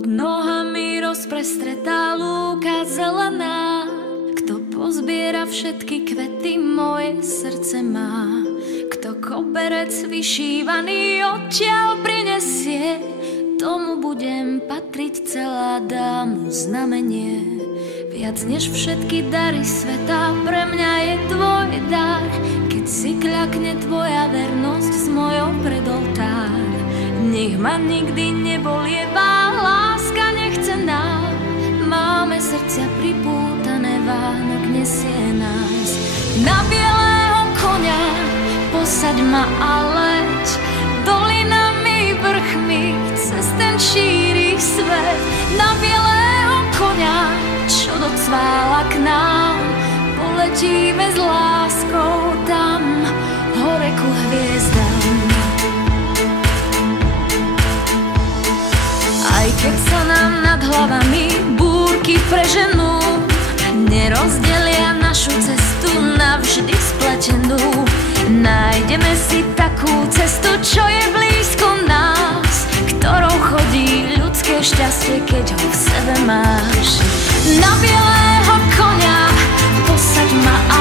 Pod nohami rozprestretá lúka zelená. Kto pozbiera všetky kvety, moje srdce má. Kto koberec vyšívaný odtiaľ prinesie, tomu budem patriť celá, dám znamenie. Viac než všetky dary sveta, pre mňa je tvoj dar. Keď si kľakne tvoja vernosť s mojou pred oltár. Nech ma nikdy nebolievá, láska nechcená. Máme srdcia pripútané, Vánok nesie nás. Na bielého koňa posaď ma a leď dolinami, vrchmi, cez ten šíri svet. Na bielého koňa, čo docvála k nám, poletíme s láskou tam, hore ku hviezdám. Aj keď sa nám nad hlavami búrky preženú, nerozdelia našu cestu navždy spletenú. Nájdeme si takú cestu, čo je blízko nás, ktorou chodí ľudské šťastie, keď ho v sebe máš. Na bielého koňa posaď ma a